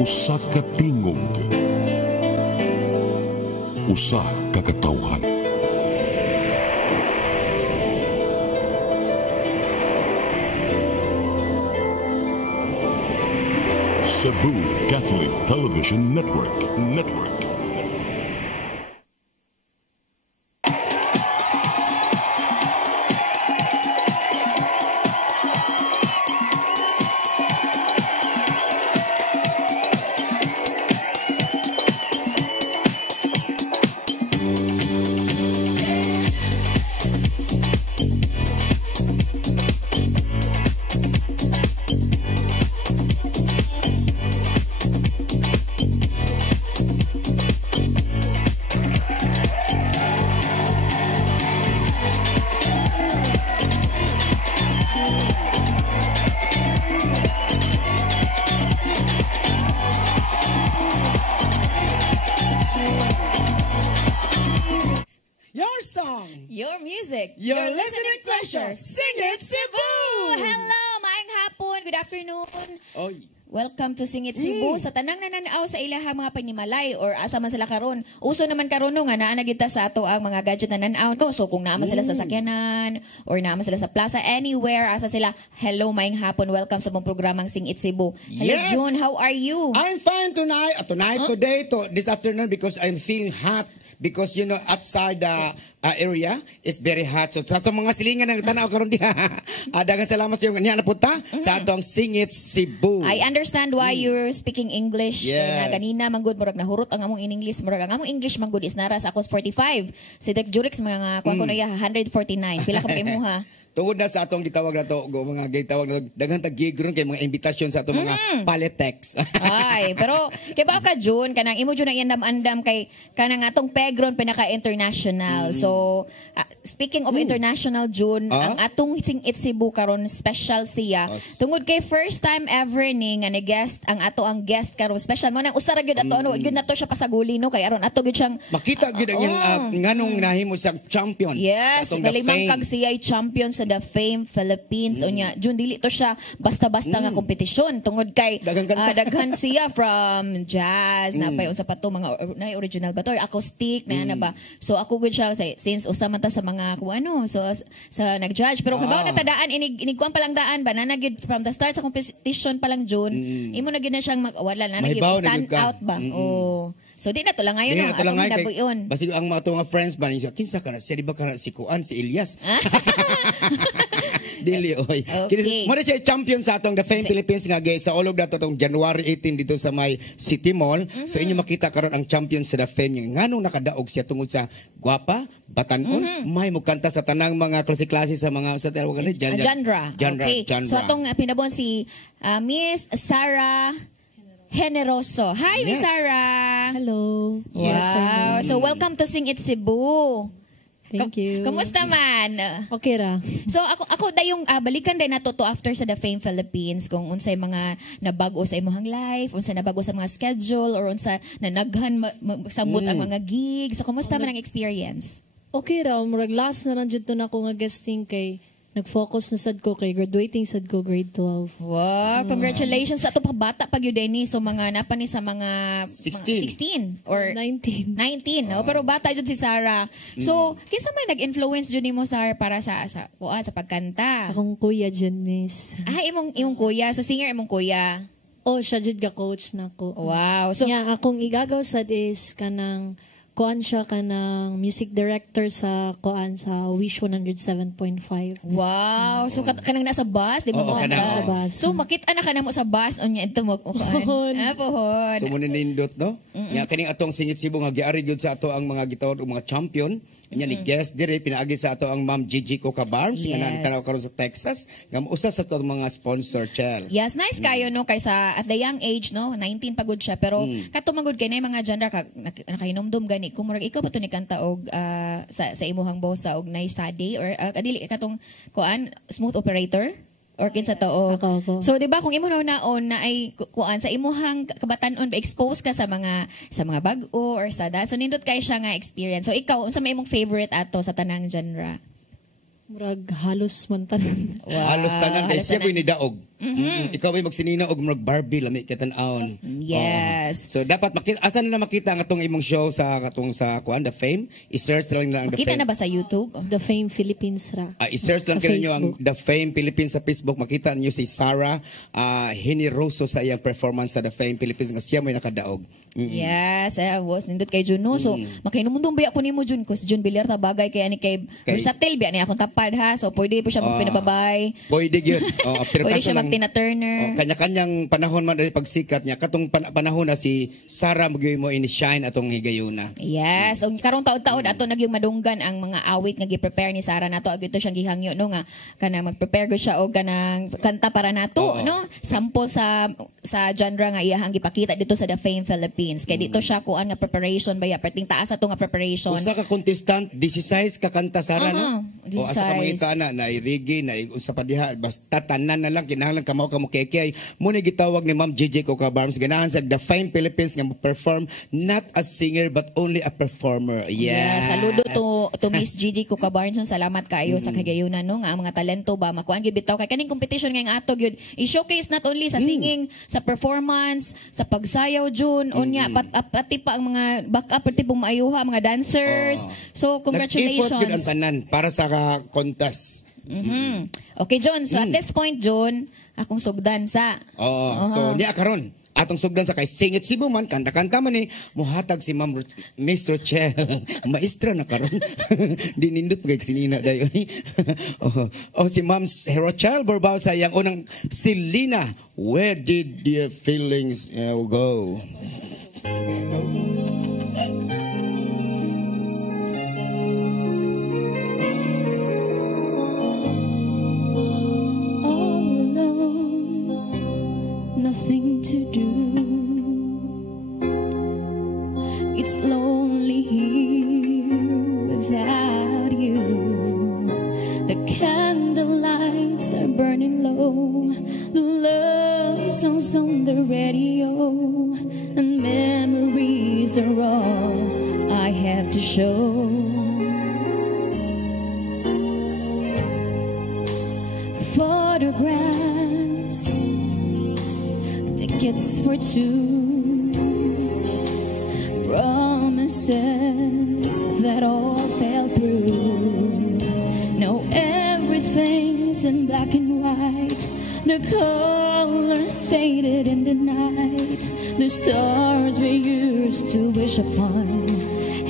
Usa ka tingog, usa ka katawhan. Cebu Catholic Television Network. Your music. Your listening pleasure. Sing it, Cebu! Hello, maayong hapon. Good afternoon. Oy. Welcome to Sing It Cebu. Sa tanang nananaw sa ilahang mga panimalay or asa man sila karon. Uso naman karon nga naa kita sa ato ang mga gadget na nanaw no. So kung naama sila sa sakyanan or naama sila sa plaza anywhere asa sila. Hello, maayong hapon. Welcome sa mong programang Sing It Cebu. Hello, Yes. June. How are you? I'm fine tonight. Today, this afternoon because I'm feeling hot. Because, you know, outside the area, it's very hot. So, sa itong mga silingan ng tanaw karon diha, daghang salamat sa yung niya napunta sa atong Sing It Cebu. I understand why you're speaking English. Yes. Na kanina manggod murag nahurot ang among in English, murag ang among English manggod is nara sa akos 45. Si Dek Jurix mga kuan ko na iya 149. Pila ka pa imuha? Tungod na sa atong gitawag na to, mga gitawag na daghang tag-gig ron kay mga invitation sa atong mga palitex. Ay, pero kay ba ka June kanang imo June ang andam-andam kay kanang atong pegron pinaka-international. So, speaking of international June, ang atong Sing It Cebu karon special siya. Tungod kay first time ever ni nga guest ang ato ang guest karon special mo nang usa ra gyud ato ano, gyud nato siya pasaguli no kay aron ato gyud siyang Makita gyud ang iyang nganong nahimo sa champion. Yes, sa atong The nalimang Fame. kag siya champion sa The Fame Philippines. Unya, June dili to siya basta-basta nga kompetisyon tungod kay Daghang kanta. daghan siya from jazz na pa unsa pa to mga na original ba to or acoustic na ba. So ako gud siya say, since usa man ta sa mga kung ano so sa nag-judge pero kung na tadaan inigkuan pa lang daan ba na gid from the start sa competition pa lang June imo na gid na siyang wala na gid Mahibaw na stand gid ka. out ba. Oh. So di na to lang ngayon Di no. na to lang Atong ngayon. nabuyon. Basi ang mga to nga friends ba niya, kinsa ka na? Siya di ba ka na si Kuan, si Elias? Dili, oy. Okay. Muna siya champion sa atong The Fame Philippines nga gay sa ulog dato tong January 18 dito sa may City Mall. So inyo makita karon ang champion sa The Fame nga nganong nakadaog siya tungod sa gwapa, batanon, may mukanta sa tanang mga klase-klase sa mga sa tawag ni genre. Okay. So atong pinabon si Miss Sarah Generoso. Hi, Miss Yes. Sarah. Hello. Wow. So welcome to Sing It Cebu. Thank you. Kumusta man? Okay ra. So ako dayong balikan day nato to after sa The Fame Philippines kung unsay mga nabago sa imong life, unsay nabago sa mga schedule or unsa nanaghan samot ang mga gigs. So kumusta man ang experience? Okay ra. Murag last na lang dito na ako nga guesting kay nag-focus na sad ko kay graduating sad ko grade 12. Wow, congratulations sa ato pa bata pag yun ni so mga napa ni sa mga 16 or 19. 19 no? Pero bata jud si Sarah. So kinsa may nag-influence jud nimo Sarah para sa pagkanta? Akong kuya dyan, miss. Imong kuya, so singer imong kuya. Oh, siya dyan ka-coach na ko. Wow. So Nya, akong igagaw sad is kanang kuan siya kanang music director sa kuan sa Wish 107.5. wow. So kanang nasa bus, di ba Oo, mo? kanang sa bus. So makita na kana mo sa bus unya ito mo kuan. Pohon. So muna nindot no. Nga kining atong Sing It Cebu nga giari gyud sa ato ang mga gitawag og mga champion. Nya ni guest dire pinaagi sa ato ang Ma'am Gigi Coca Barnes nga nagtanaw karon sa Texas nga usa sa ato mga sponsor Chel. Yes, nice kayo no kaysa at the young age no, 19 pagod siya pero katumagod kay na mga genre nakainomdom gani kung murag ikaw pa to ni kanta og sa imuhang boss sa og nice study or dili katong kuan smooth operator or kinsa to Ako. so di ba kung imo naon na ay kuan sa imuhang kabatan-on ba expose ka sa mga bag-o or sa dance so nindot kay siya nga experience so ikaw unsa may imong favorite ato sa tanang genre Murag halos man tanan. Halos tanan kay halos siya tanan. ko'y nidaog. Ikaw ay magsinina og murag Barbie lami kitan-aon. Yes. So dapat makita asan na makita ang atong imong show sa The Fame. I-search lang ang The Makita Fame. na ba sa YouTube? The Fame Philippines ra. I-search lang Sa kayo ang Facebook. The Fame Philippines sa Facebook. Makita niyo si Sarah Hiniroso sa iyang performance sa The Fame Philippines nga siya may nakadaog. Yes, was nindot kay Jun no. So makinumundong biya ko nimo Jun ko si Jun Villar ta bagay kay ani kay versatile biya ni akong tapad ha. So pwede po siya magpinababay. Pwede gyud. Pero Pwede kaso siya lang, mag-Tina Turner. kanya-kanyang panahon man dahil pagsikat niya. Katong panahon na si Sarah magyuy mo in-shine atong higayuna. Yes, og karong taud-taud ato nagyong madunggan ang mga awit nga gi-prepare ni Sarah nato ag ito siyang gihangyo no nga kana mag-prepare gud siya og kanang kanta para nato no. Sample sa genre nga iyahang gipakita dito sa The Fame Philippines. Kay dito siya kuan nga preparation baya perting taas ato nga preparation. Usa ka contestant 16 ka kanta Sarah no. O asa ka 16. mangita na reggae na unsa pa diha basta tanan na lang kinahanglan kamo kay mo ni gitawag ni Ma'am JJ Coca Barms ganahan sa The Fame Philippines nga perform not a singer but only a performer. Yeah, saludo to Miss Gigi Cucabarnson. Salamat kayo sa kagayunan no nga ang mga talento ba makuan gyud bitaw kay kaning competition nga ang ato gyud i-showcase not only sa singing, sa performance, sa pagsayaw June unya pati pa ang mga backup pati pong maayuha mga dancers. So Nag-effort gyud ang congratulations. tanan para sa contest. Okay John, so at this point John, akong sugdan sa So niya karon atong sugdan sa kay Singit Cebu man kanta-kanta man ni muhatag si Ma'am Miss Rochelle maestra na karon di nindot pag sinina dayon si Ma'am Rochelle Borbao sa iyang unang Selena, where did your feelings go? all alone, nothing to do. It's lonely here without you. The candlelights are burning low, the love songs on the radio, and memories are all I have to show. Photographs, tickets for two, promises that all fell through. Now everything's in black and white, the colors faded in the night. The stars we used to wish upon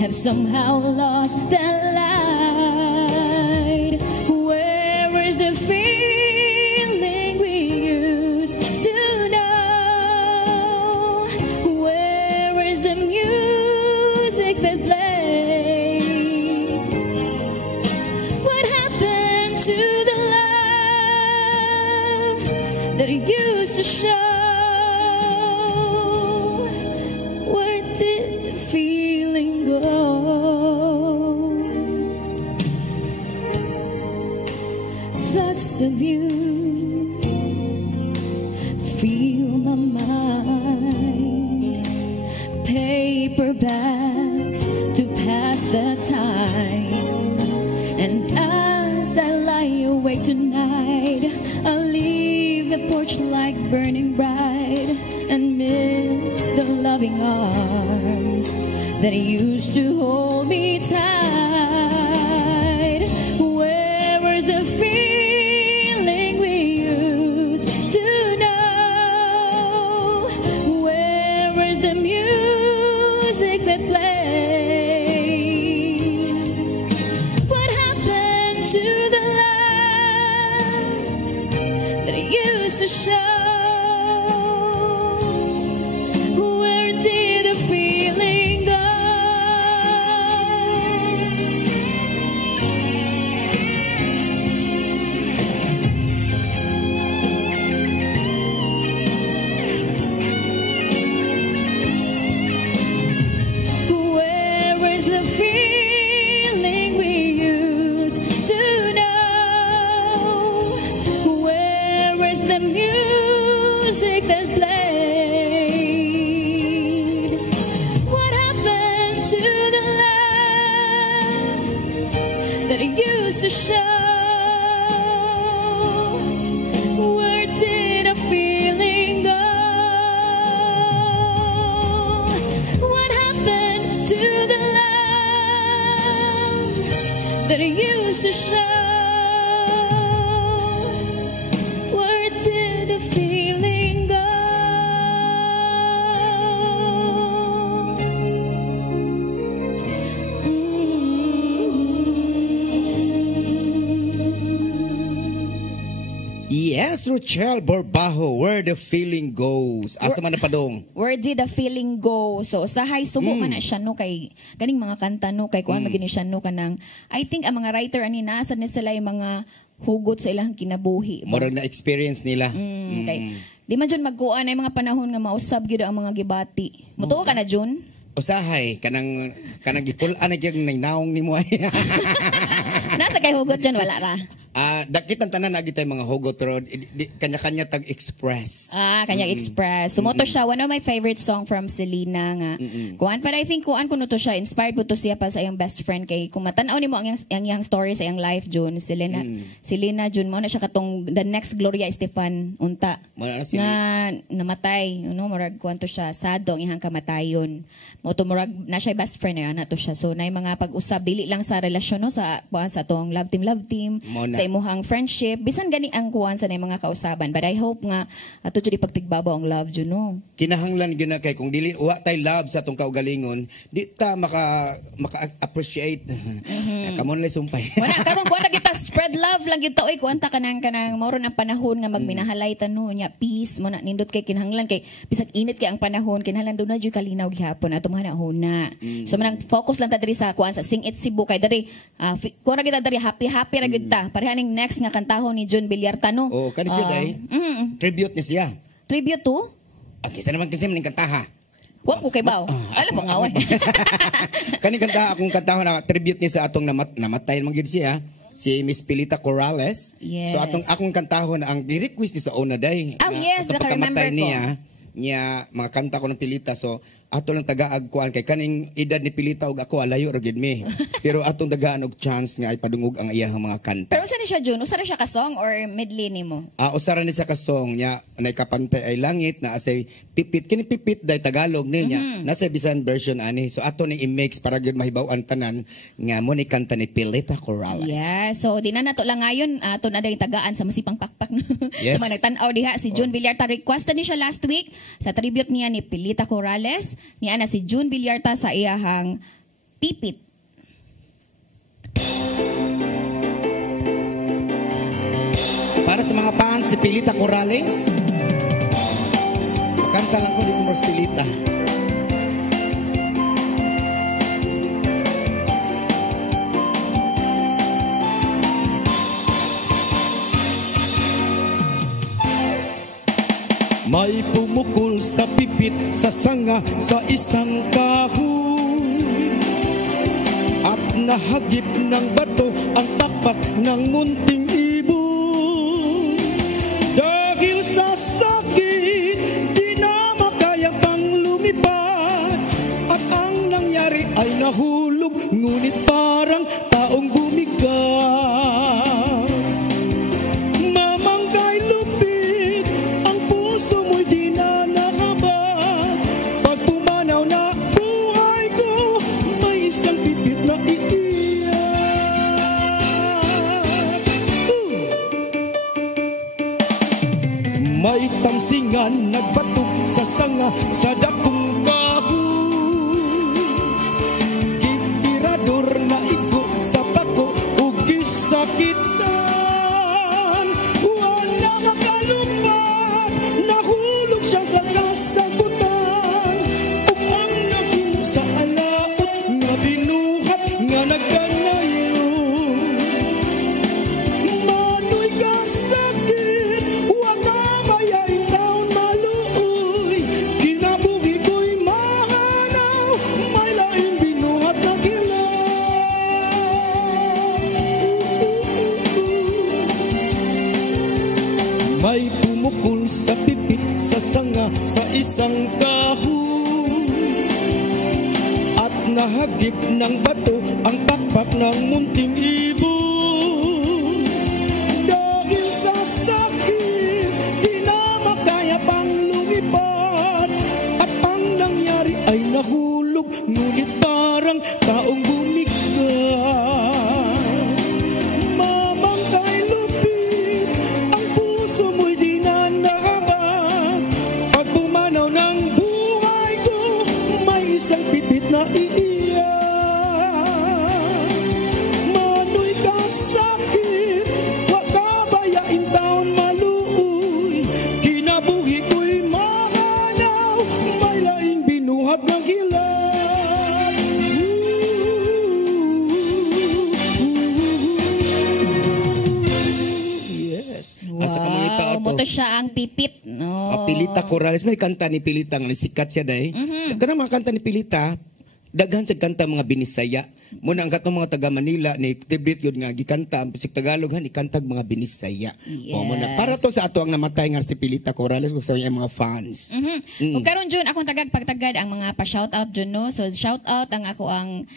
have somehow lost their light. Where is the feeling we used to know? Where is the music that played? What happened to the love that used to show? Where did the feeling go? Thoughts of you fill my mind. Paperbacks to pass the time. And as I lie awake tonight, I'll leave the porch light burning bright and miss the loving arms that used to hold me tight. Where is the feeling we used to know? Where is the music that played? What happened to the love that I used to show? Where did the feeling go? Rochelle Borbajo, Where the Feeling Goes. Asa man na padong? Where did the feeling go? So usahay subo man na siya no kay ganing mga kanta no kay kuan magini siya no kanang I think ang mga writer ani nasa ni sila yung mga hugot sa ilang kinabuhi. Murag na experience nila. Kay di man jud magkuan ay mga panahon nga mausab gyud ang mga gibati. Mutuo ka na Jun? Usahay kanang gipulan na gyud naong nimo ay. Nasa kay hugot dyan, wala ra. Dakitan tanan na gitay mga hugot pero kanya-kanya tag-express. Kanyang express. Sumoto siya, one of my favorite song from Selena nga. Kuan, but I think kuan kuno to siya, inspired po to siya pa sa iyang best friend kay kung matanaw nimo ang iyang story sa iyang life, June, Selena June mo na siya katong the next Gloria Estefan unta. Nga namatay, murag kuan to siya, sado ang iyang kamatayon. Mo to murag na siya best friend na to siya. So nay mga pag-usab dili lang sa relasyon no sa tong love team sa imuhang friendship bisan gani ang kuan sa nay mga kausaban, but I hope nga ato jud ipagtigbabaw ang love jud no. Kinahanglan gyud na kay kung dili wa tay love sa atong kaugalingon di ta maka-appreciate. Kamon lay sumpay. Wala karon kuan kita spread love lang gyud ta oy kuan ta kanang mao ron ang panahon nga magminahalay no nya peace mo na nindot kay kinahanglan kay bisag init kay ang panahon kinahanglan do na jud kalinaw gihapon ato mga huna. So manang focus lang ta diri sa kuan sa Sing It Cebu kay diri kuan ra kita diri happy ra gyud ta. Pareha ning next nga kantahon ni June Villartano. Oh, kani siya day. Tribute ni siya. Tribute to? Kisa naman kasi maning kantaha. Wa ko kay baw. Alam mo nga Kani kanta akong kantahon na tribute ni sa atong namatay man gyud siya. Si Miss Pilita Corrales. Yes. So akong kantahon ang di-request ni sa una day. Oh yes, pagkamatay niya mga kanta ko ng Pilita. So ato lang tagaag kuan kay kaning edad ni Pilita ug ako alayo ra gid mi. Pero atong dagaan og chance nga ipadungog ang iyang mga kanta. Pero usa ni siya June, usa ra siya ka song or medley nimo? Usara ni siya ka song niya nay kapantay ay langit na asay pipit kini pipit day Tagalog niya. Nasa bisan version ani. So ato ni i-mix para gid mahibaw-an tanan nga mo ni kanta ni Pilita Corrales. Yeah, so di na nato lang ngayon ato na day tagaan sa masipang pakpak. Yes. So man nagtan-aw diha si June Villarta requested ni siya last week sa tribute niya ni Pilita Corrales. Ni ana si June Villarta sa iyahang Pipit. Para sa mga fans si Pilita Corrales, kanta lang ko dito mo si Pilita. May pumukul sa pipit sa sanga sa isang kahoy at nahagip ng bato ang takpat ng munting ibon. Dahil sa sakit, di na makaya pang lumipad at ang nangyari ay nahulog, ngunit parang taong bumigas. Mamanggay lupit, ang puso mo'y di na nakabag. Pag pumanaw na buhay ko, may isang pipit na iiyak. May tamsingan nagbatok sa sanga sa dakong kahoy. Gitirador na igo sa bako ug gisakitan. Wala makalupad, nahulog siya sa kasagutan. Ug ang naging sa alaot nga binuhat nga nagkanayon. Manoy kasakit, waka mayain taon maluoy. Kinabuhi ko'y mahanaw, may laing binuhat na kilaw. May pumukul sa pipit sa sanga sa isang kahoy at nahagip ng bato ang takpak ng munting ibon. Dahil sa sakit, di na makaya pang lumipad at ang nangyari ay nahulog, ngunit parang taong bumigas. Mamangkay lupit, ang puso mo'y di na nakabag. Pag bumanaw ng buhay ko, may isang pipit na iiyak. Manoy kasakit, wakabayain taon maluoy. siya ang Pipit. No. Pilita Corrales, may kanta ni Pilita nga sikat siya dai. Kanang mga kanta ni Pilita, daghan sa kanta mga binisaya. Muna ang katong mga taga Manila ni Tibrit yun nga gikanta ang bisik Tagalog han ikantag mga binisaya. Yes. Muna para to sa ato ang namatay nga si Pilita Corrales ug sa iyang mga fans. Ug karon Jun akong pagtagad ang mga pa-shoutout Jun no. So shoutout ang ako ang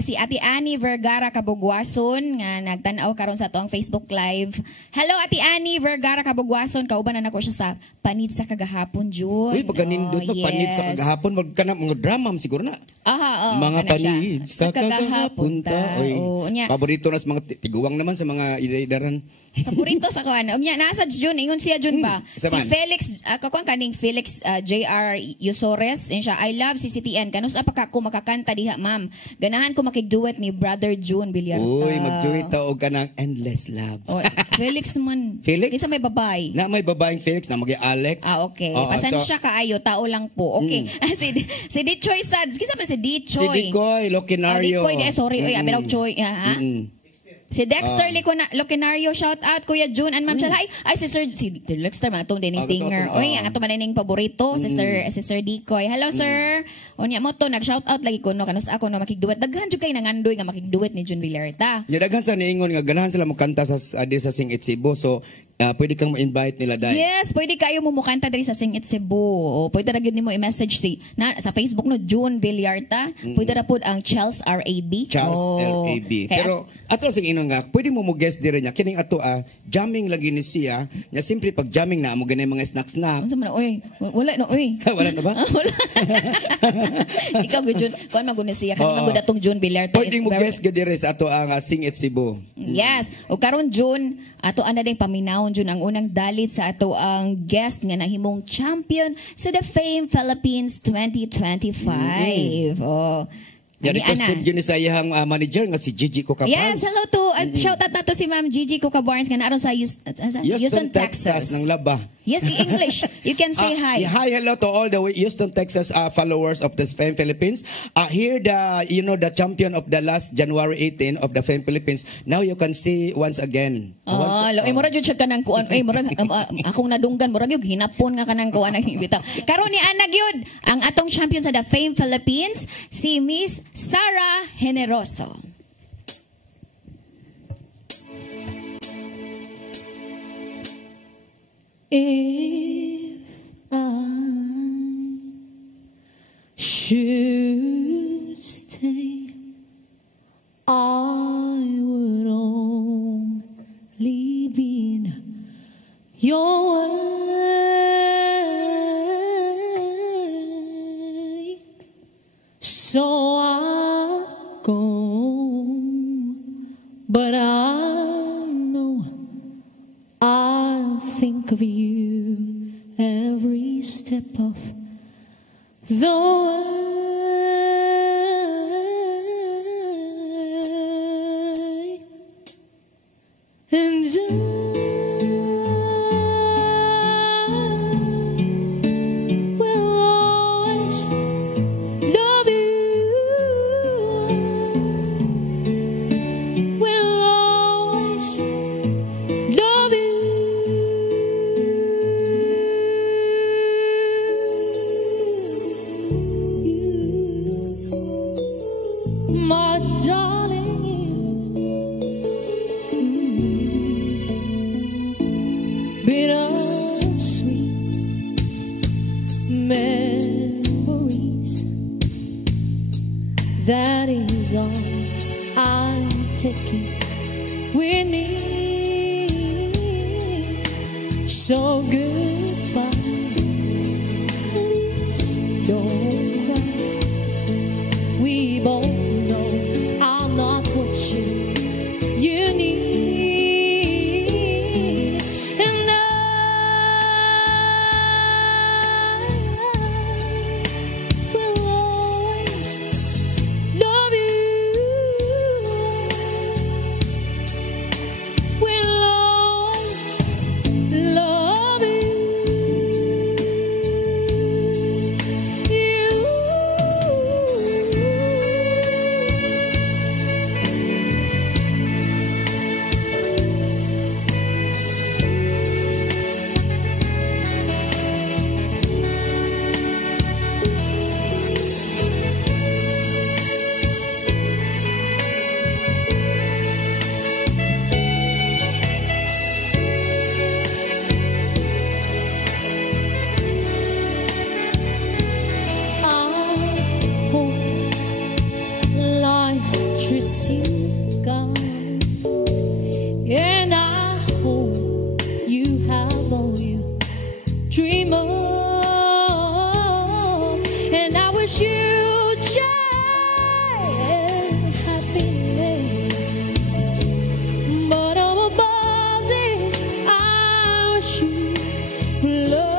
si Ate Annie Vergara Kabugwason nga nagtan-aw karon sa ato ang Facebook Live. Hello Ate Annie Vergara Kabugwason, kauban na nako siya sa panid sa kagahapon Jun. Uy pagkanindot no, panid sa kagahapon wag kana mga drama siguro na. Aha, mga kana siya. panid sa kagahapon ta. Nya. Paborito na sa mga tiguang naman sa mga idaydaran. Paborito sa kuan. Og nya nasa Jun, ingon siya Jun ba? Si Saman. Felix kakuan kaning Felix JR Yusores, siya I love CCTN. Kanus pa ka ko makakanta diha ma'am. Ganahan ko makig-duet ni Brother June Villarta. Uy, mag-duet ta og kanang Endless Love. Oh, Felix man. Felix? Kinsa may babay. Na may babaeng Felix na mag-Alex. Okay. Oo, Pasensya kaayo, tao lang po. Okay. si Dichoy Sads. Kinsa man si Si Dichoy? Dicoy Locinario. Dicoy, sorry. Oy, abiraw Choy. Ha? Si Dexter Locinario, shout out Kuya June and Ma'am Shala. Ay si Dexter man atong din singer. Oy, ang ato man ning paborito si Sir Dicoy. Hello sir. Unya mo to nag-shout out lagi ko no kanus ako no makigduet. Daghan jud kay nangandoy nga makigduet ni June Villarta. Ya daghan sa niingon nga ganahan sila mo kanta sa sa Sing It Cebu. So pwede kang ma-invite nila dai. Yes, pwede kayo mo mukanta diri sa Sing It Cebu. O pwede ra gyud nimo i-message sa Facebook no June Villarta. Pwede ra pud ang Charles RAB. Charles LAB. Pero ato sing inon nga pwede mo guest dire niya kining ato jamming lagi ni siya. Nya simpre pag jamming na mo ganay mga snack. Unsa man oy? Wala no oy. Wala na ba? Wala. Ikaw gyud June, kuan maguna siya kanang magud atong June Villarta. Pwede mo guest dire sa ato ang Sing It Cebu. Yes. O karon June, ato ana ding paminawon June ang unang dalit sa ato ang guest nga nahimong champion sa The Fame Philippines 2025. Oh. Ya requested yun sa iyang manager nga si Gigi Coca Barnes. Yes, hello to. Shout out nato si Ma'am Gigi Coca Barnes nga naroon sa Houston, Texas. Ng Laba. Yes, in English. You can say hi. Hi, hello to all the Houston, Texas followers of the Fame Philippines. Here the champion of the last January 18 of the Fame Philippines. Now you can see once again. Mura jud siya kanang kuan. Mura akong nadunggan mura gyud hinapon nga kanang kuan ang bitaw. Karon ni ana gyud ang atong champion sa the Fame Philippines si Miss Sarah Generoso. If I should stay, I would only be in your way. So I go, but I know I'll think of you every step of the way. And will always love you. Will always love you. My darling, bittersweet memories. That is all I'm taking with me. So goodbye. Please don't cry. We both know I'm not what you need. And I will always love you. Will always love you. dream of. And I wish you joy and happiness. But above this, I wish you love.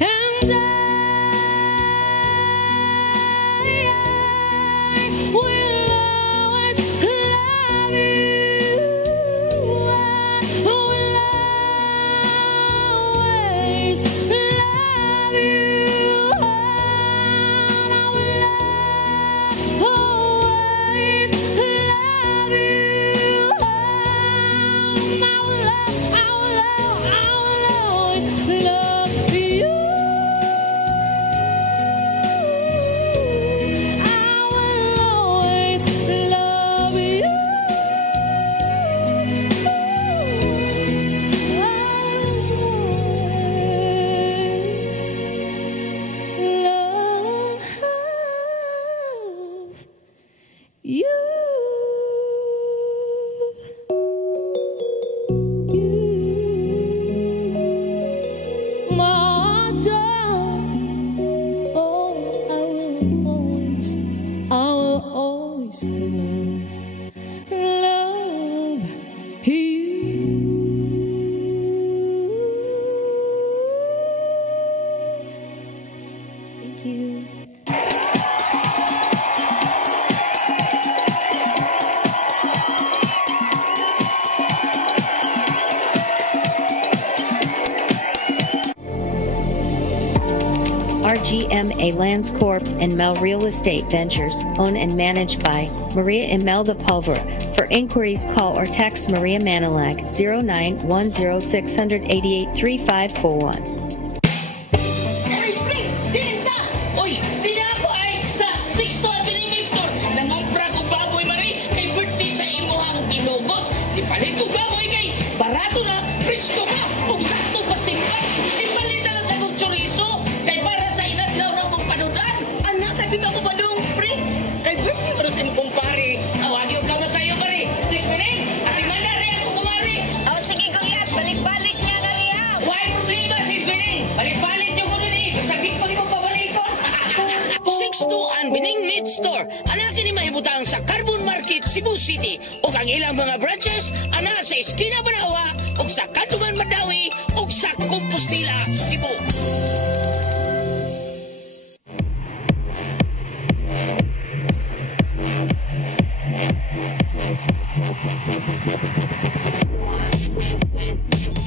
And I will always love you. I will always love you. I will always love you. I will always love you. Thank you. RGMA Lands Corp. and Mel Real Estate Ventures, owned and managed by Maria Imelda Pulver. For inquiries, call or text Maria Manilag 0910-688-3541. Oy, di na ako ay sa 6 to Avenue Store. Nangopra ko baboy mari kay birthday sa imuhang tinugot. Ipalit ko baboy kay barato na, presko ka, ug sakto pastimpan. Ipalit na lang sa kong chorizo kay para sa inadlaw ra mong panudan. Anak, sabi ko ba dong, pre? Kay birthday mo sa imong pare. Awagi ko ka sa iyo mari. 6 minutes. Ati mana rin ako kumari. Oh, sige kuya, balik-balik niya ka riya. Why problema 6 minutes? Balik-balik yung kuno ni. Kasabit ko ni mo pabalikon. 6-2 Bining Meat Store. Anak kini mahibutang sa Carbon Market, Cebu City. O ang ilang mga branches, ana sa Esquina Banawa, o sa Kanduman Madawi, o sa Compostela, Cebu.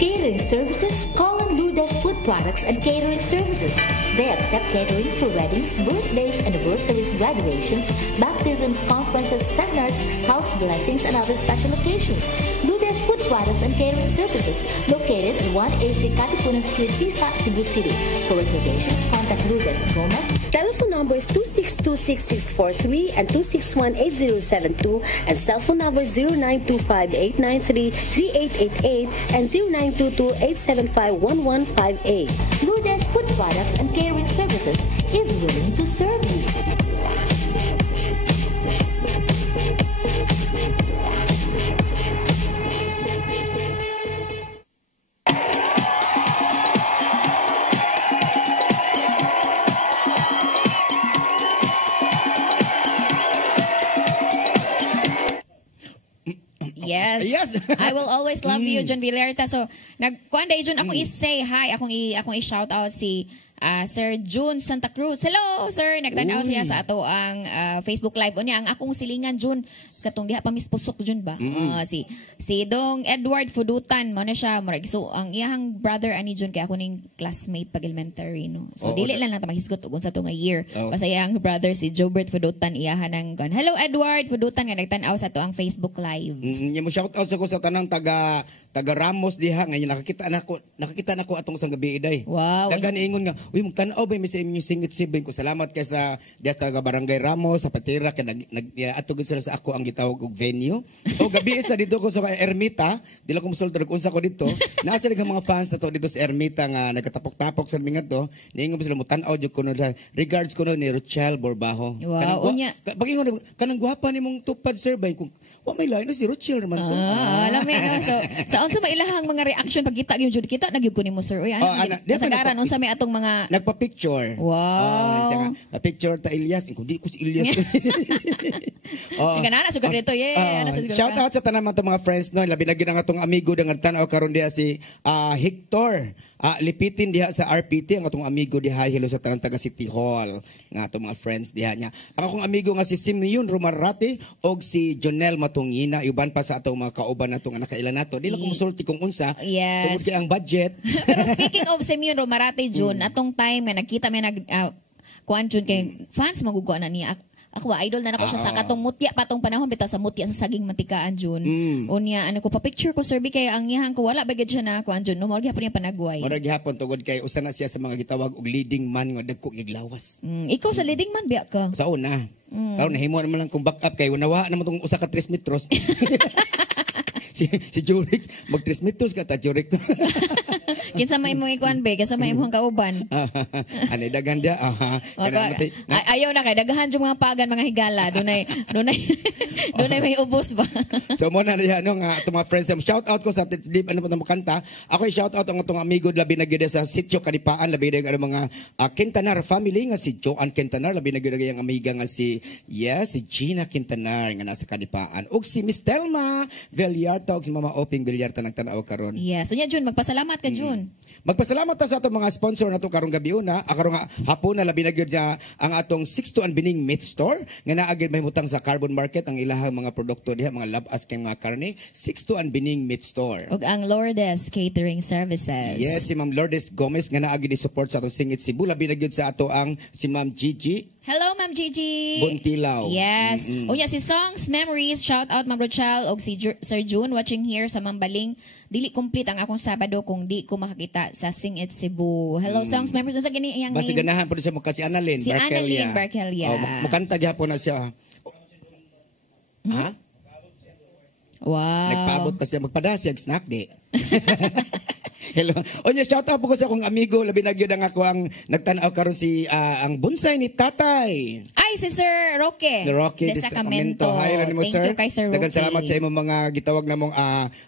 Catering services, call on Lourdes Food Products and Catering Services. They accept catering for weddings, birthdays, anniversaries, graduations, baptisms, conferences, seminars, house blessings, and other special occasions. Lourdes Food Products and Catering Services, located at 183 Katipunan Street, Tisa, Cebu City. For reservations, contact Lourdes Gomez. Telephone numbers 2626643 and 2618072 and cell phone numbers 0925-893-3888 and 0922-875-1158. Lourdes Food Products and Catering Services is willing to serve you. Yes. Yes. I will always love you, John Villarta. So, nagkuhan day, John, akong i-say hi. Akong i-shout out si Sir June Santa Cruz. Hello, sir. Nagtanaw siya sa ato ang Facebook Live. O niya, ang akong silingan, June, katong diha pa mispusok, June ba? Si Dong Edward Fudutan, mo na siya. So, ang iyang brother, ani June, kaya ako ning classmate pag elementary, no? So, dili lang lang mahisgot ugon sa ito nga year. Basta iyang brother, si Jobert Fudutan, iyahan ng Hello, Edward Fudutan, nga nagtanaw sa ato ang Facebook Live. Mo shout out sa ko sa tanang taga taga Ramos diha ngayon nakakita na ko atong isang gabi iday. Wow. Dagan ingon nga, uy mong tan-aw ba mi sa inyong singit sibing ko. Salamat kay sa diha taga Barangay Ramos sa Patira kay atugod sila sa ako ang gitawag og venue. O gabi isa dito ko sa Ermita, dila ko mosulto unsa ko dito. Naa sila nga mga fans na to dito sa Ermita nga nagkatapok-tapok sa mga to. Niingon sila mo tan-aw jud kuno regards kuno ni Rochelle Borbajo. Wow, unya. Pagingon kanang gwapa nimong tupad sir bay kung wa may lain na si Rochelle man to. Alam mo no. So sa unsa mailahang mga reaction pag kita gyud kita nagyud ko nimo sir. Uy kasagaran unsa may atong mga nagpa-picture. Wow. Picture ta Elias kung di ko si Elias. Ganana sugad dito shout out sa tanan man to mga friends no labi na gyud ang atong amigo dengan tan-aw karon diha si Hector. Lipitin diha sa RPT ang atong amigo diha hilo sa tanan taga City Hall nga atong mga friends diha niya. Ang akong amigo nga si Simeon Romarate og si Jonel Matungina uban pa sa atong mga kauban natong nakailan nato. Dili ko musulti kung unsa tungod kay ang budget. Pero speaking of Simeon Romarate Jun, atong time nga nakita may kuan Jun kay fans magugwa na niya. Ako idol na nako siya sa katong mutya patong panahon bitaw sa mutya sa saging mantikaan Jun. Unya ano ko pa picture ko sir kay ang iyang ko wala bagid siya na kuan Jun. No mo gyapon niya panagway. Mura gihapon tungod kay usa na siya sa mga gitawag og leading man nga dagko iglawas. Ikaw sa leading man biya ka. Sa una. Karon nahimo naman lang kung backup kay nawa naman tong usa ka 3 metros. si Jurix mag 3 metros ka ta Jurix. Kinsa may mo ikuan be, kinsa may imong kauban. Ani dagan dia. Ayaw na kay dagahan jud mga pagan mga higala, dunay may ubos ba. So mo na diha no nga atong mga friends, shout out ko sa deep ano mo kanta. Ako shout out ang atong amigo labi na gyud sa Sitio Kalipaan, labi na mga Quintanar family nga si Joan Quintanar, labi na gyud ang amiga nga si Gina Quintanar nga nasa Kalipaan. Ug si Miss Telma Villarta og si Mama Oping Villarta nagtan-aw karon. So nya Jun, magpasalamat ka Jun. Magpasalamat ta sa atong mga sponsor nato karong gabi una, karong hapon na labi na gyud ang atong 6 and Bining Meat Store nga naa gyud mahimutang sa Carbon Market ang ilahang mga produkto diha mga labas kay mga karne, 6 and Bining Meat Store. Ug ang Lourdes Catering Services. Yes, si Ma'am Lourdes Gomez nga naa gyud support sa atong Singit Cebu, labi na gyud sa ato ang si Ma'am Gigi. Hello, Ma'am Gigi. Buntilaw. Yes. Unya si Songs Memories, shout out Ma'am Rochelle og si Sir June watching here sa Mambaling. Dili complete ang akong Sabado kung di ko makakita sa Sing It Cebu. Hello, Songs Members. Sa gani iyang name. Basta ganahan po siya mo kasi Annalyn si Barkelia. Annalyn Barkelia. Mukanta gyapon na siya. Ha? Wow. Nagpaabot pa siya. Magpadasyag snack di. Hello. Onya shout out po ko sa akong amigo labi na gyud ang ako ang nagtan-aw karon si ang bonsai ni Tatay. Ay si Sir Roque. The Roque de Sacramento. Hi ra nimo sir. Thank you kay Sir Roque. Daghang salamat sa imong mga gitawag namong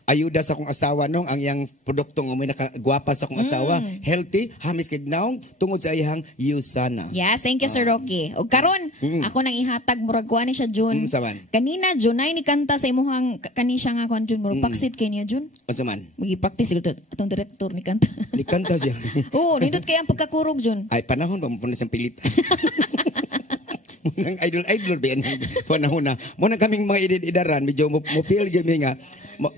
ayuda sa akong asawa nung ang iyang produkto nga may nakagwapa sa akong asawa, healthy, hamis kay naong tungod sa iyang Usana. Yes, thank you Sir Roque. Og karon ako nang ihatag murag kuan ni siya June. Kanina June ay ni kanta sa imong kani siya nga kuan June murag paksit kay niya June. Unsa man? Magi-practice ito atong director ni kanta. Ni kanta siya. Oo, nindot kay ang pagkakurog June. Ay panahon ba mo puno siyang pilit. Munang idol ba yan? Panahon na. Muna kaming mga idaran, medyo mo feel gyud mi nga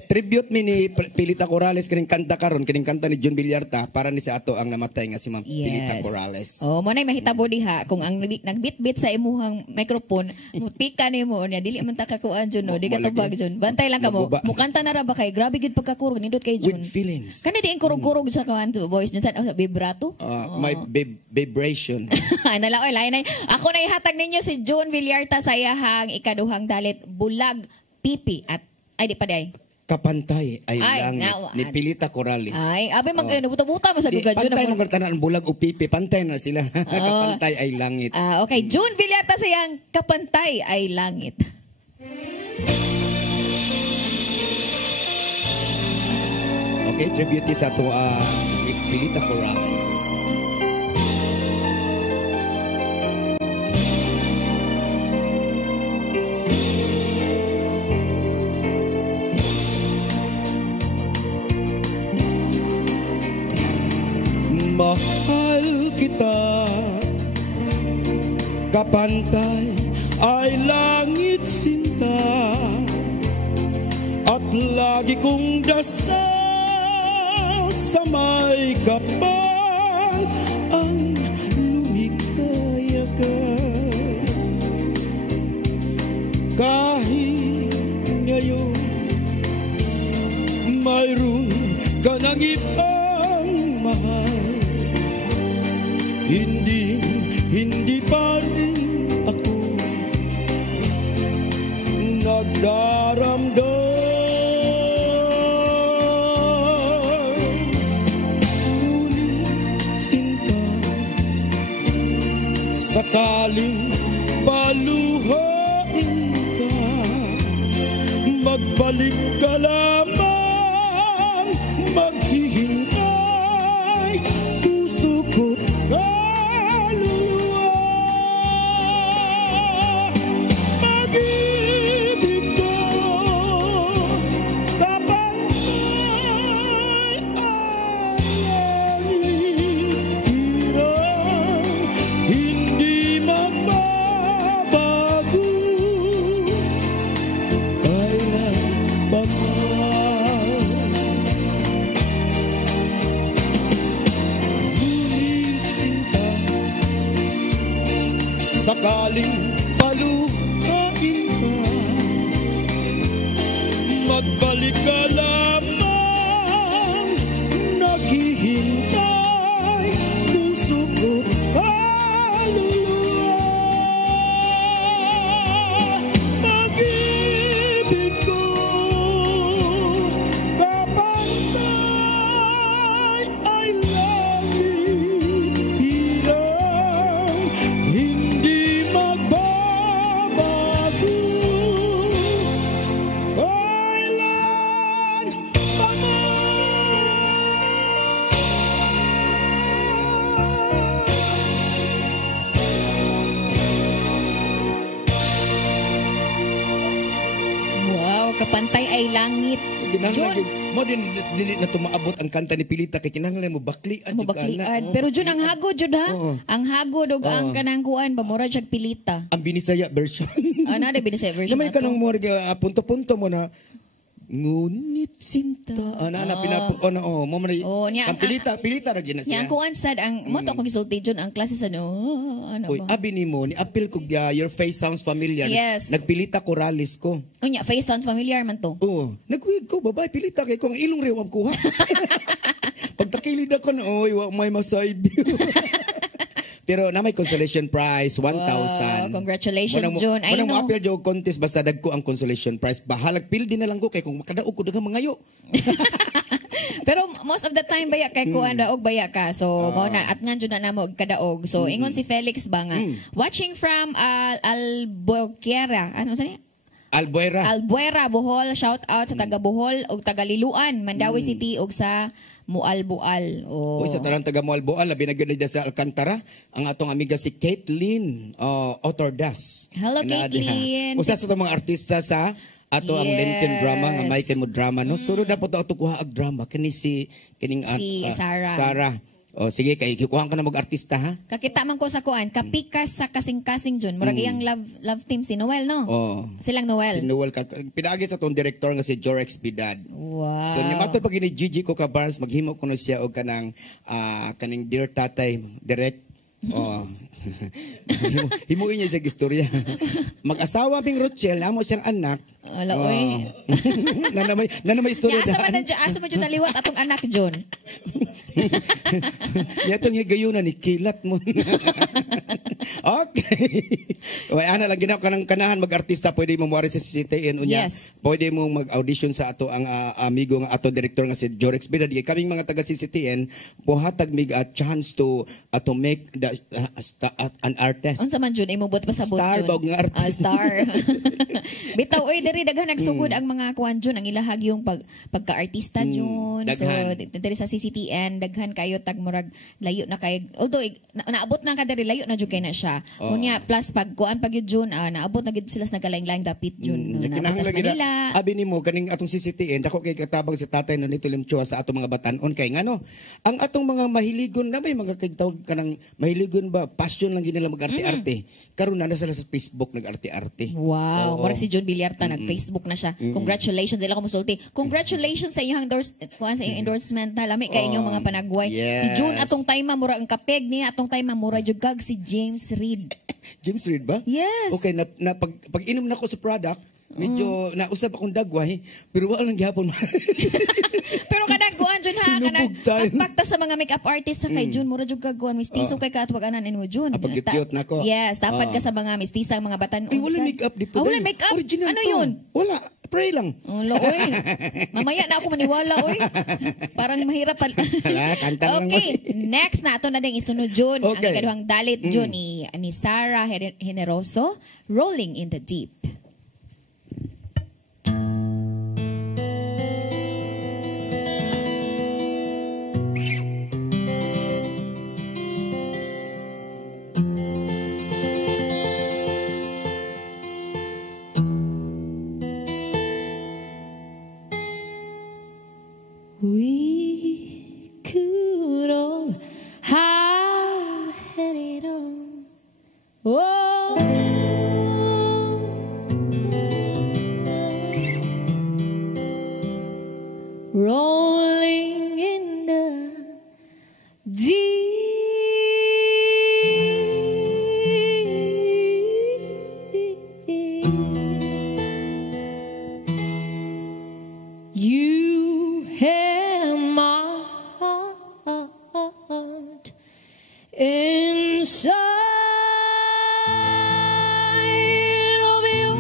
tribute mi ni Pilita Corrales kining kanta karon, kining kanta ni June Villarta para ni sa ato ang namatay nga si Ma'am Pilita Corrales. Oh, mo nay mahitabo diha kung ang nagbitbit sa imuhang microphone, pika nimo niya dili man ta kakuan June no, di ka tubag June. Bantay lang kamo. Mukanta na ra ba kay grabe gid pagkakurog nindot kay June. With feelings. Kani di kurog-kurog sa kuan voice niya sa vibrato. My vibration. Ay nala oy lain ay. Ako na ihatag ninyo si June Villarta sa iyahang ikaduhang dalit Bulag Pipi at ay di pa day. Kapantay ay langit ni Pilita Corrales. Ay, abi buta-buta masagod ka June. Pantay nung tanan bulag o pipi, pantay na sila. Kapantay ay langit. Okay, June Villarta sayang Kapantay ay langit. Okay, tribute sa to is Pilita Corrales. Mahal kita, kapantay ay langit sinta, at lagi kong dasal sa may kapal ang lumikaya ka. Kahit ngayon mayroon kanang ipang mahal. Hindi pa rin ako nagdaramdam. Sakaling paluhain ka, magbalik ka lamang, maghihintay, puso ko't kaluluwa. Pag-ibig ko, kapantay ay hirang, hindi magbabago kailanman. Ngunit sinta, sakaling paluhain ka, magbalik ka lamang, naghihintay, puso ko't kaluluwa. Pag-ibig ko, kapantay ay laging hirang, hindi magbabago Wow, kapantay ay langit. Kinahanglan Jun, mo din na tumaabot ang kanta ni Pilita kay kinahanglan mo baklian jud mabaklian. Pero Jun, ang hagod Jud ha. Oo. Ang hagod og ang kanang kuan ba mura siya pilita. ang Binisaya version. Ana de binasa version. Namay ato. kanang mo punto-punto mo na ngunit sinta. Ana mo man Oh, niya, ang Pilita ra gina Nya siya. ang kuan sad ang mo to akong gisulti Jun ang klase sa ano Uy, ba. abi nimo ni apil ko your face sounds familiar. Yes. Nagpilita ko ralis ko. Unya face sound familiar man to. Oo. Nagwig ko, babae, pilita kay ko ang ilong rin ang kuha. Pagtakilid ako na, oy, wa may maside view. Pero na may consolation prize, 1,000. Wow, congratulations, Jun. I Mo know. appeal joke contest, basta dagko ang consolation prize. Bahalag pildi na lang ko, kay kung makadaog ko dagang mangayo. Pero most of the time baya kay kuan daog baya ka. So mao na at ngan jud na namo og kadaog. So ingon si Felix ba nga watching from Albuquerque. Ano sa niya? Albuera, Bohol. Shout out sa taga Bohol ug taga Liluan, Mandawi City ug sa Mualbual. Oh. Uy, sa tarang taga Mualboal, labi na ganda sa Alcantara, ang atong amiga si Caitlin Otordas. Hello, Caitlin. Usa sa mga artista sa ato ang Lenten drama nga may kay mo drama no. Sunod na po to ato kuha ag drama kini kining Sarah. O sige kay kuha ka na mag artista ha. Kakita man ko sa kuan, kapikas sa kasing-kasing Jun. Murag iyang love team si Noel no. Oh. Silang Noel. Si Noel pinaagi sa tong director nga si Jorex Bidad. Wow. So nya matod pag ni Gigi ko ka Barnes maghimo ko na siya og kanang kaning Dear Tatay direct. Oh. Himuin niya sa istorya. Mag-asawa bing Rochelle, amo siyang anak. Ala oy. Nanamay istorya daan. Asa man jud naliwat atong anak John. Yatong higayunan ni kilat mo. Okay. Way ana lang ginaw kanang kanahan mag-artista pwede mo moari sa CTN unya. Yes. Pwede mo mag-audition sa ato ang amigo nga ato director nga si Jorex Bidad. Kaming mga taga CTN buhatag mig a chance to make an artist. Unsa man jud imong buot pasabot Star Jun? ba nga artist? Star. Bitaw oy diri daghan nagsugod ang mga kuan Jun, ang ilahag yung pagka-artista Jun. So diri sa CCTN daghan kayo tag murag layo na kay although naabot na ka diri layo na jud kay na siya. Unya plus pag kuan pag yun Jun naabot na gid sila sa nagalaing-laing dapit Jun. Abi nimo kaning atong CCTN dako kay katabang si tatay no nito Limchua sa atong mga batan-on kay ngano ang atong mga mahiligon na may mga kagtawag kanang mahiligon ba passion lang gid nila mag-arte-arte. Karon na sila sa Facebook nag-arte-arte. Wow, murag si John Villarta nag-Facebook na siya. Congratulations dila ko musulti. Congratulations sa inyong sa inyong endorsement na lami kay inyong mga panagway. Yes. Si June atong time mura ang kapeg niya atong time mura jud kag si James Reid. James Reid ba? Yes. Okay na pag inom na ko sa product Medyo nausap akong dagway, pero wala lang gihapon. Pero kanang kuan jud ha, kanang Tinubog tayo. pagpakta sa mga makeup artist sa kay Jun, mura jud kaguan mistiso kay katwag-anan mo Jun. Pag-cute na ko. Yes, tapad ka sa mga mistisang mga batan. Ay, wala make-up dito. Wala dahil. make-up. Original Ano to. yun? Wala. Pray lang. Ulo, oy. Mamaya na ako maniwala, oy. Parang mahirap pala. Hala, kanta mo lang, Okay, next na. Ito na din isunod, Jun. Ang Okay. ikaduhang dalit, Jun, ni Sarah Generoso, Rolling in the Deep. We could all have had it all. Oh. Rolling in the deep. You have my heart inside of you,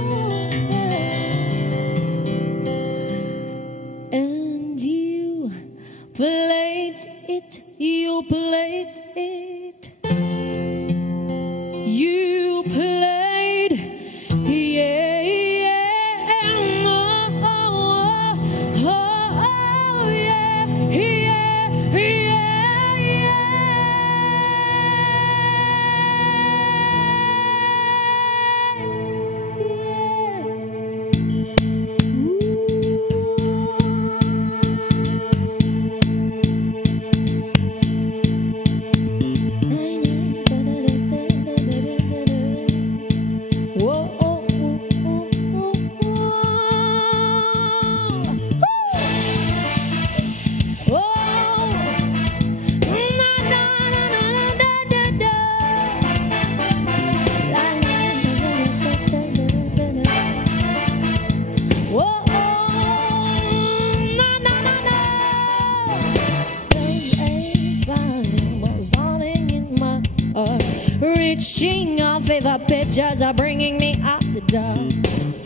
and you played it, you played it, you played, yeah, yeah, oh, oh, oh, yeah, yeah, Whoa, oh, oh, oh, oh, oh. Na, na, na, na, da, da, da. La, la, da, da, da, da, da. Whoa, na, na, na, na. There's a fire was starting in my heart, reaching off favorite pictures are bringing me out the door.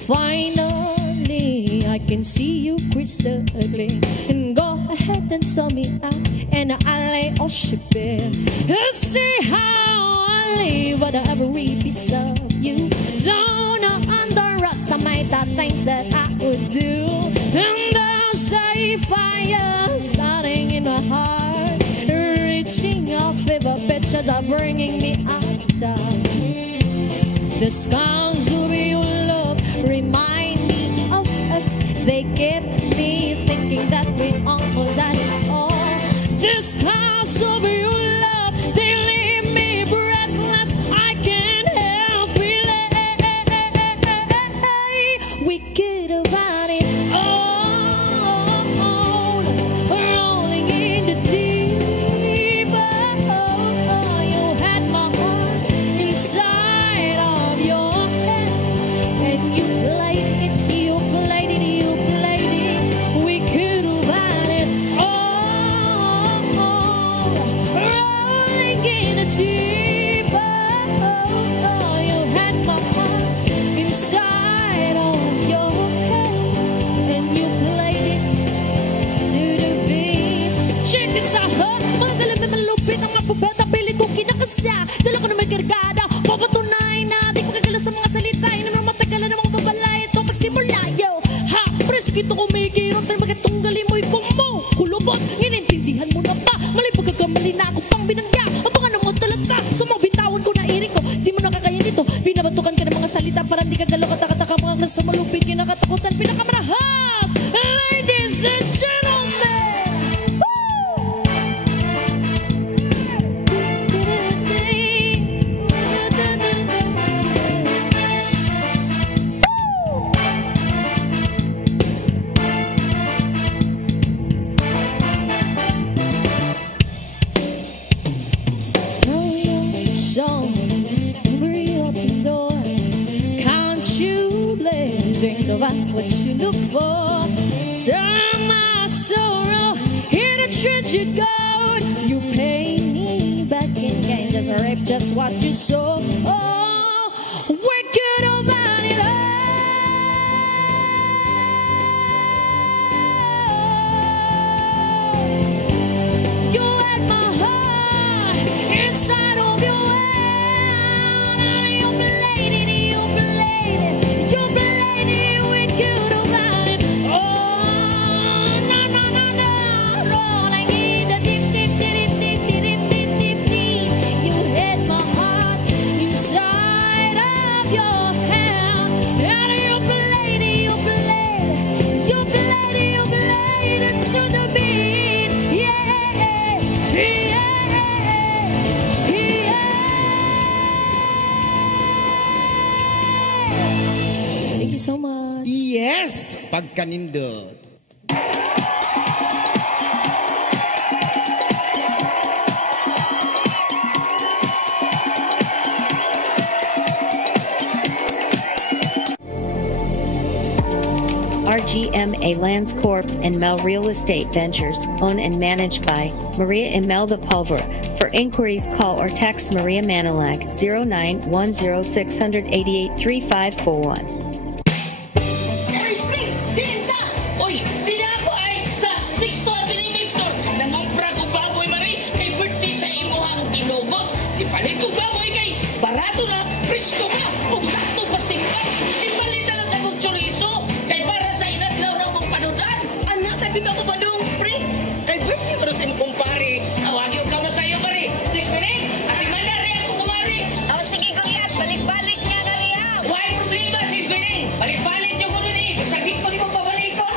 Finally, I can see you crystal clear. And go ahead and sell me out, and I'll lay all shit bare. And see how I live with every piece of you. Don't underestimate the things that I would do. And there's a fire starting in my heart, reaching off favorite pictures are bringing me out the door. The scars of your love remind me of us. They keep me thinking that we almost had it all. The scars of your love, they leave me breathless. I can't help feeling we could have had it all, rolling in the deep. Oh, you had my heart inside of your head, and you played it, you played it, you played it. We could have had it all, rolling in the deep. Oh, you had my heart inside of your head, and you played it to the beat. Check this out, huh? Mga galamay malupit ang mga pubeta, pilit ko kinakasa. Dala ko naman kargada, papatunay na di ko kagala sa mga salita. Inom na matagalan ng mga babalay, ito magsimula, yo. Ha, preskito ko may kirot na magatunggali mo'y kumo. Kulubot, inintindihan mo na ba? Mali pagkakamali na ako pang binangga. Abangan mo talaga, sa mga bitawan ko na irik ko. Di mo nakakayan ito, binabatukan ka ng mga salita. Parang di kagalo katakataka mga nasa malupit, kinakatakutan, pinakamarahas. Ladies and gentlemen, throw your song, hurry up the door. Can't you blazing the should you go? You pay me back in kind, just reap just what you sow. Oh, we're good about it all. You had my heart inside of your hand. You played it, you played it, you played it. We're good about it. Oh, no, no, no, no, no. Like it, dip, dip, dip, dip, dip, dip, dip, dip, dip. You had my heart inside of your hand, and you played it, you played it, you played it, you played it to the beat. Yeah, yeah, yeah. Thank you so much. Yes, pagkanindot. RGMA Lands Corp and Mel Real Estate Ventures, owned and managed by Maria Imelda Pulver. For inquiries, call or text Maria Manilag 0910-688-3541. Oy, di na ako ay sa 6 Avenue Main Store. Nangumpra ko baboy mari kay birthday sa imuhang ginugot. Ipalit ko baboy kay barato na, presko pa, ug sakto pasting pa. Ipalit na lang sa kong chorizo kay para sa inadlaw na mong panudan. Anak, sa dito ako ba dong, pre? Kay birthday pa rin sa imong kumpare. Awagyo ka mo sa'yo mari. 6 minutes, ati manari ako kumari. Oh, sige kuya, balik-balik niya kariya. Why problema, 6 minutes? Balik-balik yung kuno ni. Sagit ko ni mo pabalikon.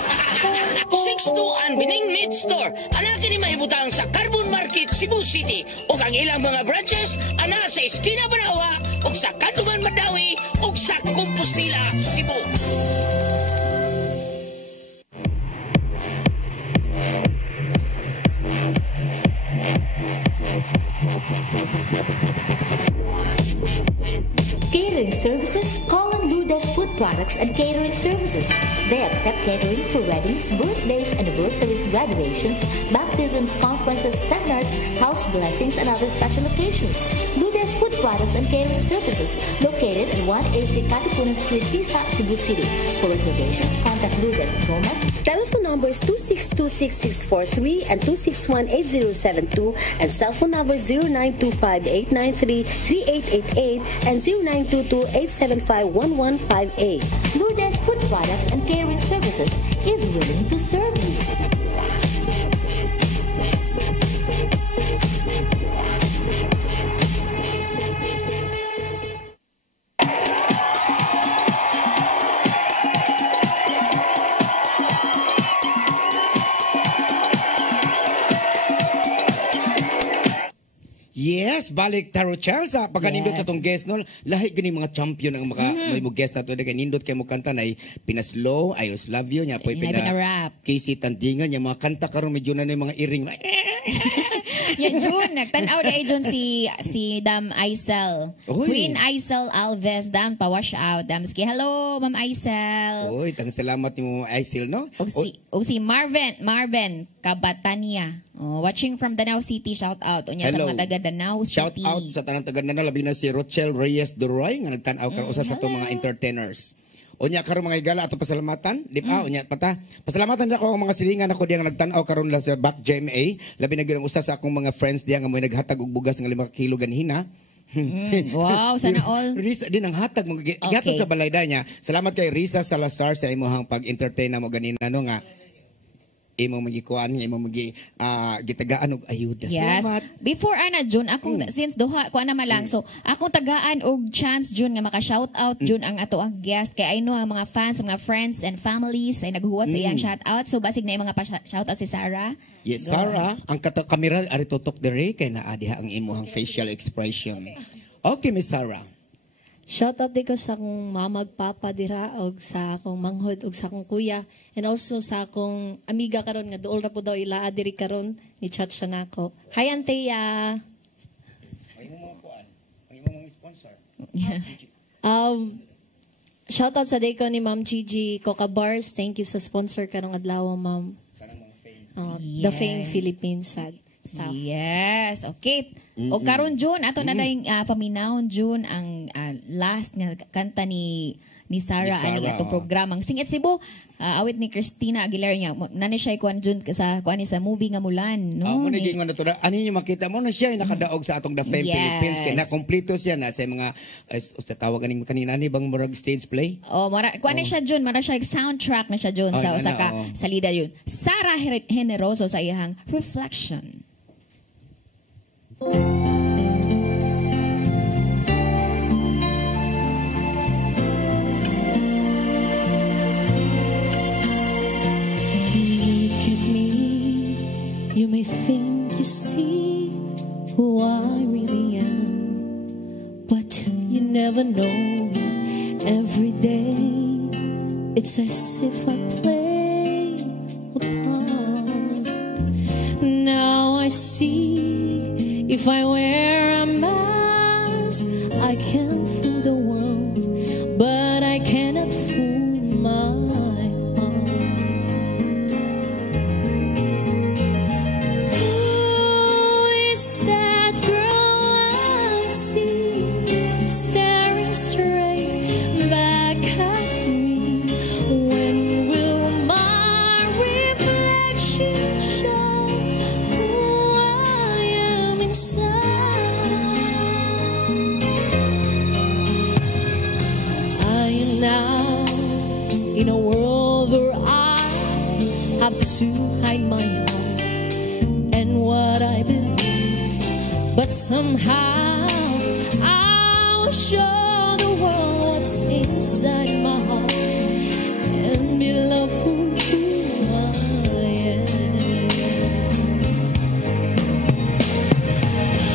6-2 Bining Meat Store. Anak ni mahibutang sa Carbon Market, Cebu City. O ang ilang mga branches, ana sa Esquina Banawa, o sa Kanduman Madawi, o sa Compostela, Cebu. Catering services, Colin Blue Desk Food Products and Catering Services. They accept catering for weddings, birthdays, anniversaries, graduations, baptisms, conferences, seminars, house blessings, and other special occasions. Blue Desk Food Products and Catering Services, located at 180 Katipunan Street, Pisa, Cebu City. For reservations, contact Blue Desk Gomez. Telephone numbers 2626643 and 2618072 and cell phone number 0925-893-3888 and 0922-875-1158. Blue Desk Food Products and Catering Services is willing to serve you. Yes, balik Taro Charles. Pagkanindot sa tong guest no, lahi gani mga champion ang may mo guest nato kay nindot kay mo kanta na Pinaslow, I Just Love You nya poy rap. Casey Tandingan nya mga kanta karon medyo na mga iring. Yan June, nagtanaw na June si Dam Aisel. Oy. Queen Aisel Alves, Dam pa-wash out. Damski, hello, Ma'am Aisel. Oy, tang salamat mo Aisel no. O si Marvin Kabatania. Oh, watching from Danau City, shout out. Unya sa Hello. mga taga Danau City. Shout out sa tanang taga Danau labi na si Rochelle Reyes Duroy nga nagtan-aw karon usa sa to mga entertainers. Unya karon mga igala ato pasalamatan, di ba? Unya pata. Pasalamatan na ako ang mga silingan ako diang nagtan-aw karon lang sa Back GMA. Labi na gyud usa sa akong mga friends diang nga mo'y naghatag og bugas nga 5 kilo ganhina. Wow, sana all. Risa din ang hatag mo gihatag sa balayda niya. Salamat kay Risa Salazar sa imong pag-entertain na mo ganina no nga imong magikuan imong magi gitagaan og ayuda. Yes. Salamat. Before ana June, akong since duha ko na malang so akong tagaan og chance June nga maka-shout out June ang ato ang guest kay I know ang mga fans, mga friends and families ay naghuwat sa iyang shout out. So basig na yung mga shout out si Sarah. Yes, Sarah, ang kamera ari tutok dere kay naa diha ang imong facial expression. Okay, Miss Sarah. Shoutout din ko sa akong mamag papa dira og sa akong manghod og sa akong kuya and also sa akong amiga karon nga duol ra po daw ila diri karon ni chat siya nako. Hi Antea. Ay mo mga kuan. Ay mo mga sponsor. Shoutout sa day ko ni Ma'am Gigi Coca Bars. Thank you sa sponsor karong adlaw, Ma'am. The Yes. Fame Philippines sad staff. Yes, okay. O karon June ato na dayong paminawon June ang last nga kanta ni Sarah ani Sarah, atong programang Sing It Cebu. Awit ni Christina Aguilera niya. Nani siya kuan June sa kuan ni sa movie nga Mulan, no? Mo naging ano to ani yung makita mo na siya nakadaog sa atong The Fame Yes. Philippines kay na kompleto siya na sa mga sa tawag ganing kanina ni bang murag stage play. Oh, kuan na siya June, mara siya soundtrack na siya June sa Ay, usa ana, ka oo. salida yun. Sarah Generoso sa iyang Reflection. Look at me. You may think you see who I really am, but you never know. Every day, it's as if I play a part. Now I see if I wear a mask, I can fool the world, but I cannot fool my heart. Who is that girl I see staring straight back at me? When will my reflection show who I am inside? I am now in a world where I have to hide my heart and what I believed, but somehow I will show the world what's inside my heart and be loved for who I am.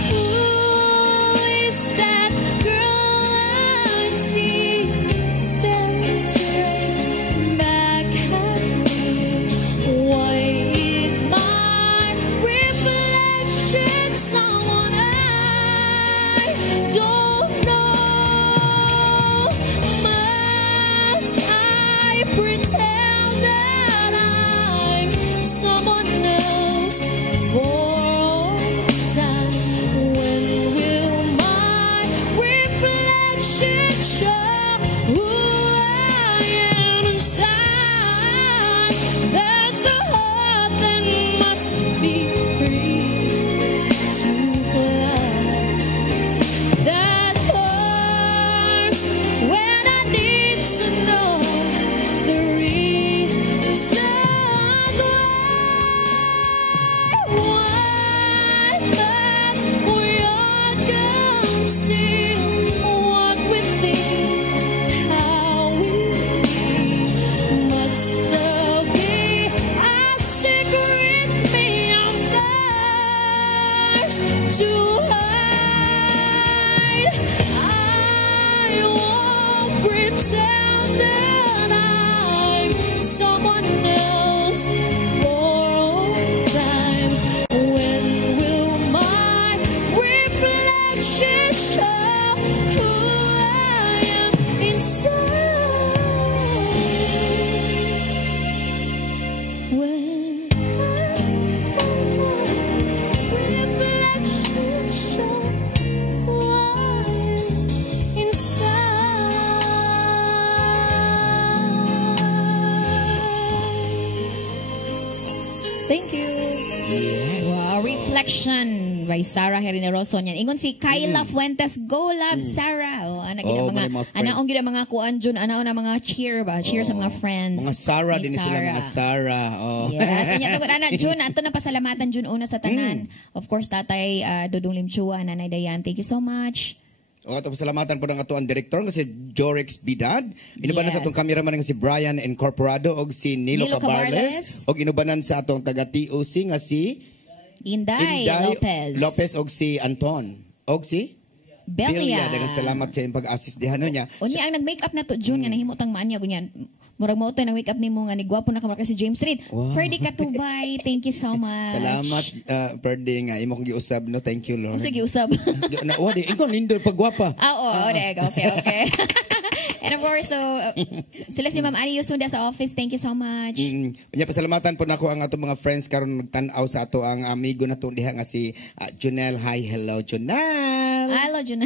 Who is that girl I see staring straight back at me? Why is my reflection someone I don't know? Must I pretend that I'm someone else for all time? When will my reflection show who I am inside? There's a heart that must be free to fly. That hurts when I need to know the reasons why must we all conceal what we think, how we feel? Must there be a secret beyond thirst to hide? I won't pretend that I'm someone else for all time. When will my reflection show who I am inside? When reflection show who I am inside. Thank you. Wow, Reflection by Sarah Generoso niyan. Ingon si Kyla Fuentes, go love Sarah. Oh, ana gid Oh, mga mga friends. anaong gid mga kuan Jun, anaon na mga cheer ba? Cheer sa mga friends. Mga Sarah ni din sila mga Sarah. Oh. Yes, nya tungod ana Jun, ato na pasalamatan Jun una sa tanan. Of course Tatay Dudong Limchua, Nanay Dayan. Thank you so much. O ato pasalamatan po ng ato ang direktor nga si Jorex Bidad. Inubanan sa Yes. atong kameraman nga si Brian Incorporado og si Nilo Nilo Cabarles. Og inubanan sa atong taga TOC nga si Inday, Lopez og si Anton. Og si Belia. Daghang salamat sa iyong pag-assist diha niya. Unya ang nag-makeup na to June nga nahimutang maanya gunyan. Murag mo to nang wake up nimo nga ni gwapo na kamara si James Reid. Wow. Ferdy Katubay, thank you so much. Salamat Perdi nga imo kong giusab no. Thank you Lord. Sige usab. Na wadi ikaw nindo pagwapa. Oo, okay. And of course, so, sila si Ma'am Ani Yusunda sa office. Thank you so much. Nya pasalamatan po nako ang ato mga friends karon nagtan-aw sa ato ang amigo nato diha nga si Junel. Hi, hello Junel. Hello, Jun.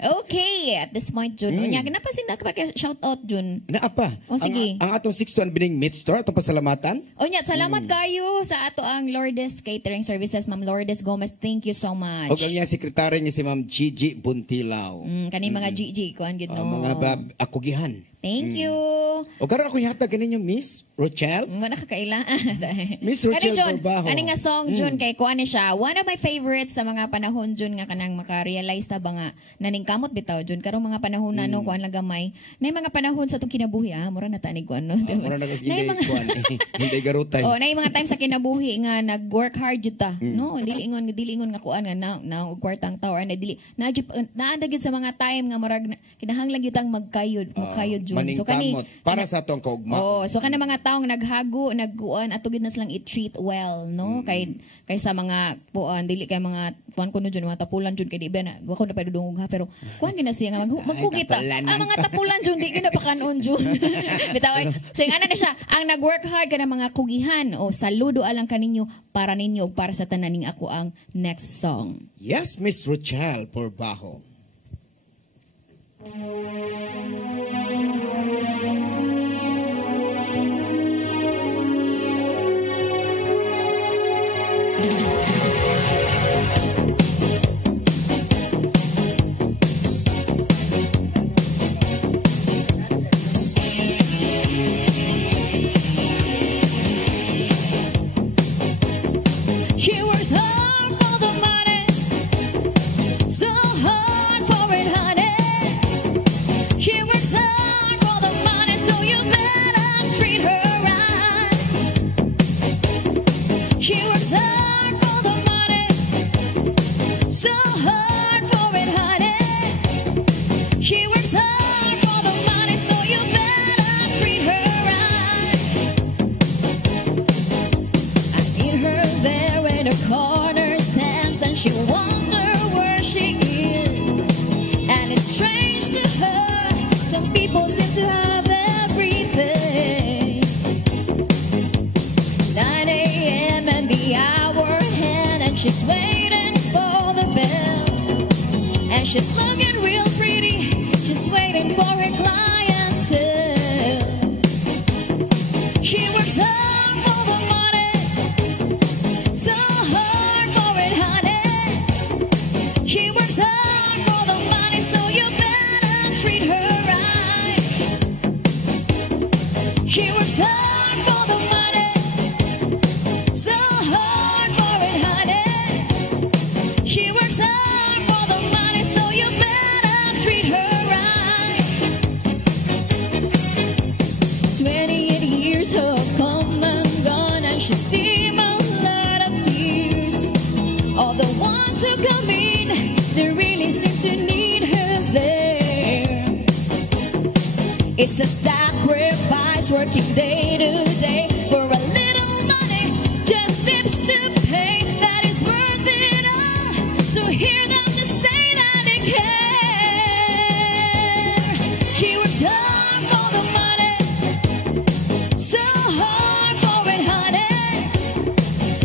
Okay, at this point, Jun. Unya, napasin na kapag shout out, Jun. Naa pa. O, sige. Ang atong 6-1 bining meat store atong pasalamatan. Unya, salamat kayo sa ato ang Lourdes Catering Services, Ma'am Lourdes Gomez. Thank you so much. O ang iyang sekretary niya si Ma'am Gigi Buntilaw. Kani mga Gigi, kuhan gid no. Mga akugihan. Thank you. O karon ako yata ganinyo Miss Rochelle. Mo nakakailaan. Miss Rochelle Corbajo. Kani nga song Jun kay kuan ni siya. One of my favorites sa mga panahon Jun nga kanang maka-realize ta ba nga naningkamot bitaw Jun karong mga panahon na no kuan lang gamay. Nay mga panahon sa tong kinabuhi mura na ta ni kuan no. Mura na kasi kuan. Hindi garutay. Oh, nay mga time sa kinabuhi nga nag-work hard jud ta, no? Dili ingon nga kuan nga na kwartang tower na dili. Naanda gyud sa mga time nga murag kinahanglan gyud tang magkayod Jun. So kani para sa atong kaugma. Oh, so kana mga taong naghago, nagkuan ato gid na silang i-treat well, no? Kay sa mga puan dili kay mga kuan kuno jud mga tapulan jud kay di ba na wako na padudungog ha pero kuan gid na siya nga magkugita. Ang mga tapulan jud di gid na pakanon jud. Bitaw so yung ana na siya ang nag-work hard kana mga kugihan o saludo alang kaninyo para ninyo ug para sa tanan ning ako ang next song. Yes, Miss Rochelle Corbajo. She works hard for the money, so hard for it, honey. She works hard for the money, so you better treat her right. She works hard for the money, so hard for it, honey. She works hard for the money, so you better treat her right. I need her there in a corner stands, and she wonder where she is. And it's strange to her, some people seem to have everything. 9 a.m. and the hour hand, and she's waiting for the bell. And she's looking real pretty, she's waiting for her clientele. She works hard for the money, so hard for it, honey. She works hard for the money, so you better treat her right. She works hard for the money, so hard for it, honey. She works hard for the money, so you better treat her right. 28 years have come and gone, and she's seen a lot of tears. All the ones who come in, they really seem to need her there. It's a sacrifice working day to day for a little money, just tips to pay. That is worth it all to hear them to say that they care. She works hard for the money, so hard for it, honey.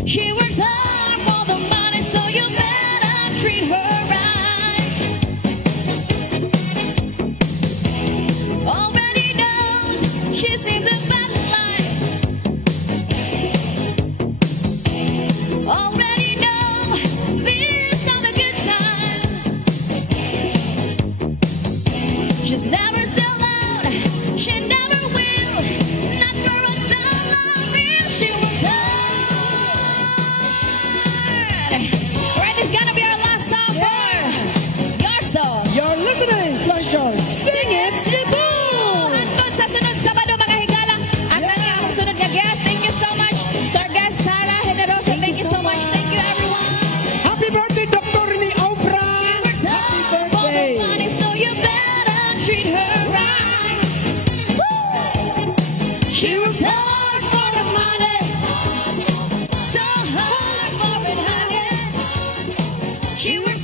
She works hard for the money, so you better treat her right. Already knows she's in the best life. Already know these are the good times. She's never sell out, she never will. Not for a dollar bill, she works hard. Alright, this is gonna be our last song for your song. You're listening, pleasure. Sing it, Cebu. Hangtod sa sunod Sabado mga higala. Ang akong sunod nga guest. Thank you so much to our guest Sarah Generosa. Thank you so much. Thank you everyone. Happy birthday, Dr. ni Oprah. Works hard for the money, so you better treat her right. Woo! She works hard for the money, so hard for it, honey. She works